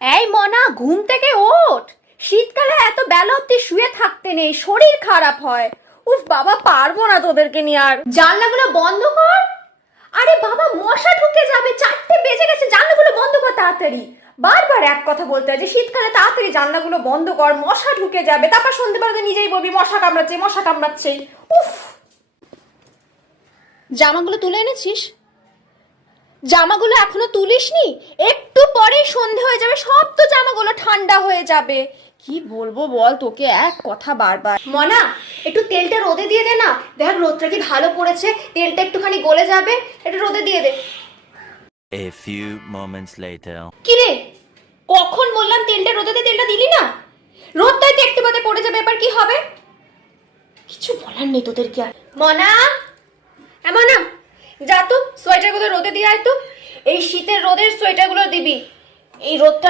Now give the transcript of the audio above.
এই মনা, ঘুম থেকে ওঠ। শীতকালে এত বেলা অব্দি শুয়ে থাকতে নেই, শরীর খারাপ হয়। উফ বাবা, পারবো না তোদেরকে নিয়ে আর। জানলাগুলো বন্ধ কর। আরে বাবা, মশা ঢুকে যাবে, 4টে বেজে গেছে, জানলাগুলো বন্ধ কর তাড়াতাড়ি। বারবার এক কথা বলতে হয় যে শীতকালে তাড়াতাড়ি জানলাগুলো বন্ধ কর, মশা ঢুকে যাবে। তারপর সন্ধ্যেবেলাতে নিজেই বলবি মশা কামড়াচ্ছে, মশা কামড়াচ্ছে। উফ। জামাগুলো তুলে এনেছিস? জামাগুলো এখনো তুলিসনি? একটু পরেই সন্ধে হয়ে যাবে, সব তো জামাগুলো ঠান্ডা হয়ে যাবে। কি বলবো বল তোকে, এক কথা বারবার। মনা, একটু তেলটা রোদে দিয়ে দে না। দেখ রোদটা কি ভালো পড়েছে, তেলটা একটুখানি গলে যাবে, একটু রোদে দিয়ে দে। A few moments later. কি রে, কখন বললাম তেলটা রোদে দে, তেলটা দিলি না? রোদটাই তো একটু বাদে পড়ে যাবে, এবার কি হবে? কিছু বলার নেই তোদেরকে আর। মনা, এমন না, যা তো সোয়েটারগুলো রোদে দিয়ে আয় তো। এই শীতের রোদের সোয়েটারগুলো দিবি, এই রোদটা